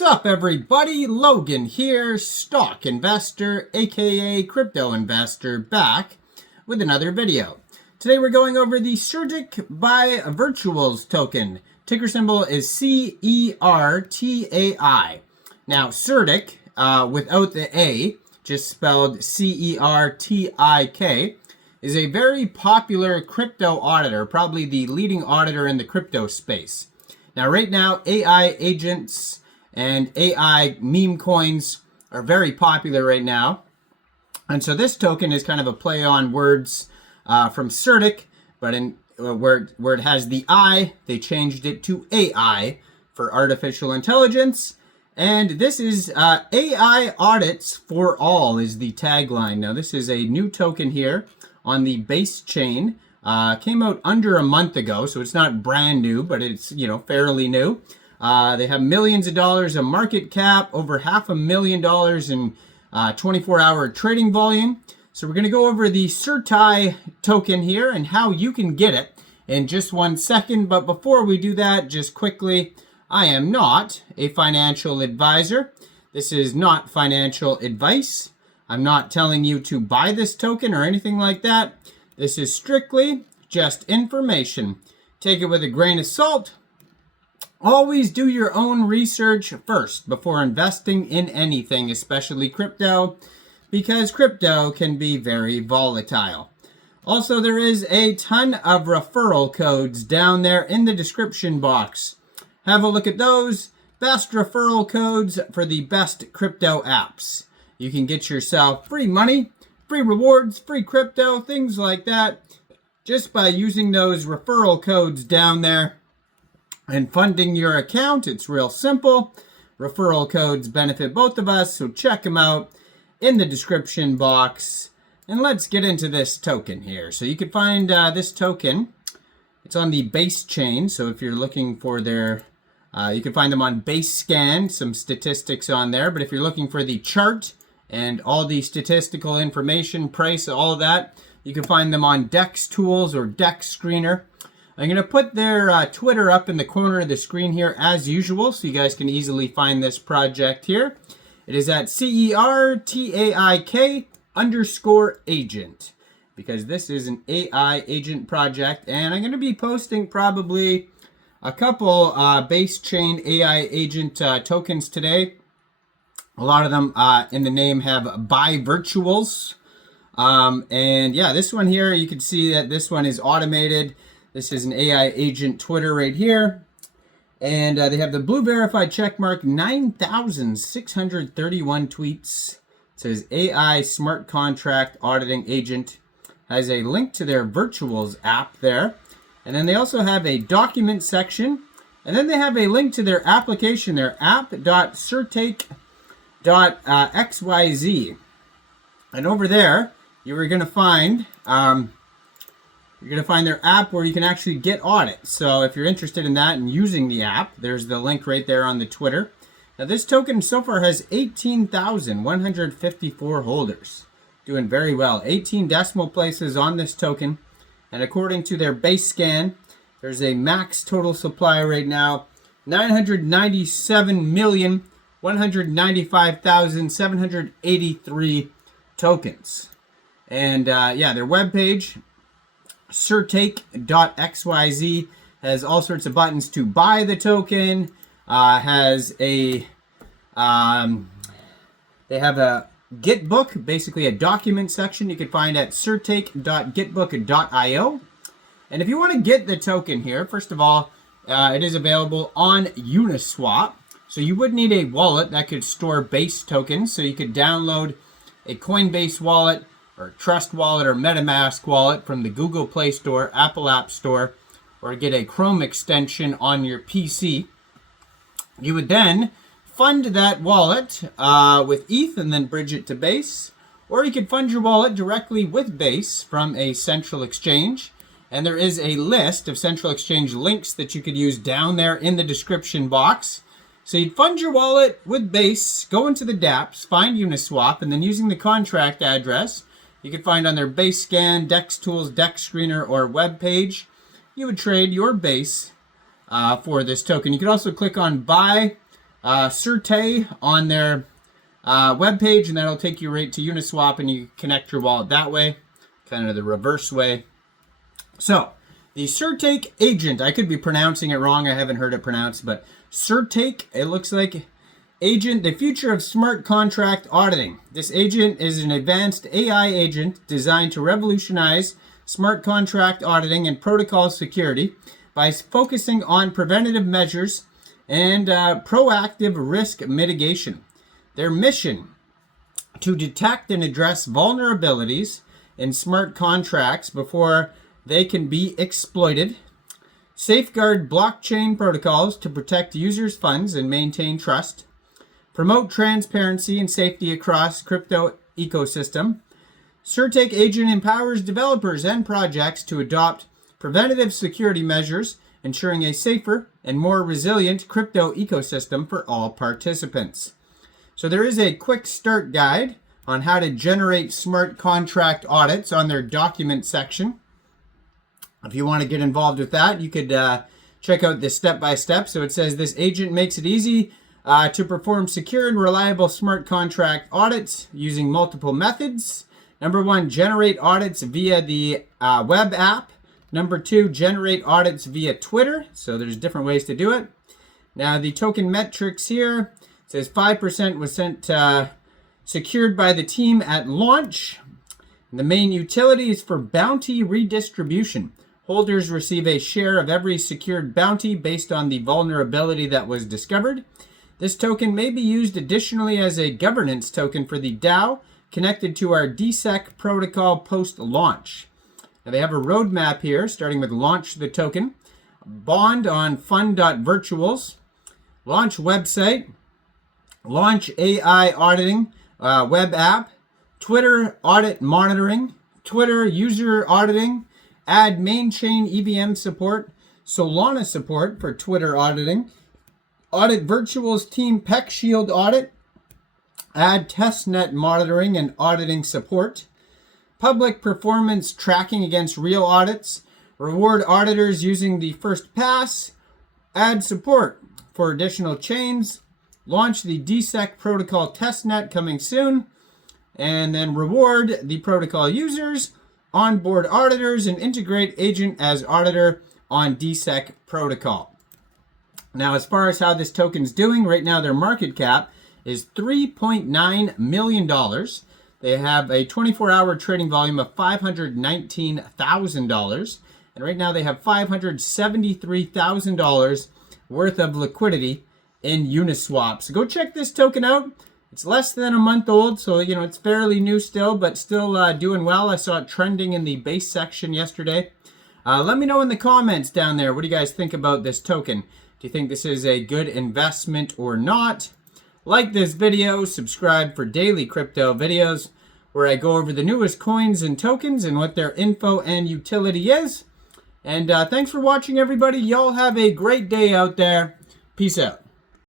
Sup everybody, Logan here, stock investor, aka crypto investor, back with another video. Today we're going over the Certaik by Virtuals token. Ticker symbol is CERTAI. Now Certaik, without the A, just spelled CERTIK, is a very popular crypto auditor, probably the leading auditor in the crypto space. Now right now, AI agents and AI meme coins are very popular right now. And so this token is kind of a play on words from Certaik, but in where it has the I, they changed it to AI for artificial intelligence. And this is AI audits for all is the tagline. Now this is a new token here on the base chain. Came out under a month ago, so it's not brand new, but it's, fairly new. They have millions of dollars of market cap, over $500,000 in 24-hour trading volume. So we're going to go over the Certai token here and how you can get it in just 1 second. But before we do that, just quickly, I am not a financial advisor. This is not financial advice. I'm not telling you to buy this token or anything like that. This is strictly just information. Take it with a grain of salt. Always do your own research first before investing in anything, especially crypto, because crypto can be very volatile. Also, there is a ton of referral codes down there in the description box. Have a look at those. Best referral codes for the best crypto apps. You can get yourself free money, free rewards, free crypto, things like that, just by using those referral codes down there and funding your account. It's real simple. Referral codes benefit both of us, so check them out in the description box. And let's get into this token here. So you can find this token. It's on the base chain, so if you're looking for their, you can find them on base scan, some statistics on there. But if you're looking for the chart and all the statistical information, price, all of that, you can find them on DEX Tools or DEX Screener. I'm going to put their Twitter up in the corner of the screen here as usual, so you guys can easily find this project here. It is at CERTAIK_agent, because this is an AI agent project, and I'm going to be posting probably a couple base chain AI agent tokens today. A lot of them in the name have by virtuals. And yeah, this one here, you can see that this one is automated. This is an AI agent Twitter right here. And they have the blue verified checkmark, 9,631 tweets. It says AI smart contract auditing agent. Has a link to their virtuals app there. And then they also have a document section. And then they have a link to their application, their app.certaik.xyz. And over there, you're going to find their app where you can actually get audits. So if you're interested in that and using the app, there's the link right there on the Twitter. Now this token so far has 18,154 holders. Doing very well. 18 decimal places on this token. And according to their base scan, there's a max total supply right now, 997,195,783 tokens. And yeah, their webpage, Certaik.xyz, has all sorts of buttons to buy the token. Has a they have a Git book, basically a document section you can find at Certaik.gitbook.io. And if you want to get the token here, first of all, it is available on Uniswap. So you would need a wallet that could store base tokens. So you could download a Coinbase wallet or Trust wallet or MetaMask wallet from the Google Play Store, Apple App Store, or get a Chrome extension on your PC. You would then fund that wallet with ETH and then bridge it to Base. Or you could fund your wallet directly with Base from a central exchange. And there is a list of central exchange links that you could use down there in the description box. So you'd fund your wallet with Base, go into the dApps, find Uniswap, and then using the contract address, you could find on their base scan, DEX Tools, DEX Screener, or web page, you would trade your Base for this token. You could also click on buy Certai on their webpage, and that'll take you right to Uniswap, and you connect your wallet that way, kind of the reverse way. So, the Certaik agent, I could be pronouncing it wrong, I haven't heard it pronounced, but Certaik, it looks like agent, the future of smart contract auditing. This agent is an advanced AI agent designed to revolutionize smart contract auditing and protocol security by focusing on preventative measures and proactive risk mitigation. Their mission: to detect and address vulnerabilities in smart contracts before they can be exploited, safeguard blockchain protocols to protect users' funds and maintain trust, promote transparency and safety across crypto ecosystem. Certaik agent empowers developers and projects to adopt preventative security measures, ensuring a safer and more resilient crypto ecosystem for all participants. So there is a quick start guide on how to generate smart contract audits on their document section. If you want to get involved with that, you could check out this step-by-step. So it says this agent makes it easy to perform secure and reliable smart contract audits using multiple methods. Number 1, generate audits via the web app. Number 2, generate audits via Twitter. So there's different ways to do it. Now the token metrics here, it says 5% was sent secured by the team at launch. The main utility is for bounty redistribution. Holders receive a share of every secured bounty based on the vulnerability that was discovered. This token may be used additionally as a governance token for the DAO connected to our DSEC protocol post-launch. Now they have a roadmap here, starting with launch the token, bond on fund.virtuals, launch website, launch AI auditing web app, Twitter audit monitoring, Twitter user auditing, add main chain EVM support, Solana support for Twitter auditing, audit virtuals team PEC Shield audit, add testnet monitoring and auditing support, public performance tracking against real audits, reward auditors using the first pass, add support for additional chains, launch the DSEC protocol testnet coming soon, and then reward the protocol users, onboard auditors, and integrate agent as auditor on DSEC protocol. Now, as far as how this token's doing, right now their market cap is $3.9 million. They have a 24-hour trading volume of $519,000. And right now they have $573,000 worth of liquidity in Uniswap. So go check this token out. It's less than a month old, so it's fairly new still, but still doing well. I saw it trending in the base section yesterday. Let me know in the comments down there, what do you guys think about this token? Do you think this is a good investment or not? Like this video, subscribe for daily crypto videos where I go over the newest coins and tokens and what their info and utility is. And thanks for watching, everybody. Y'all have a great day out there. Peace out.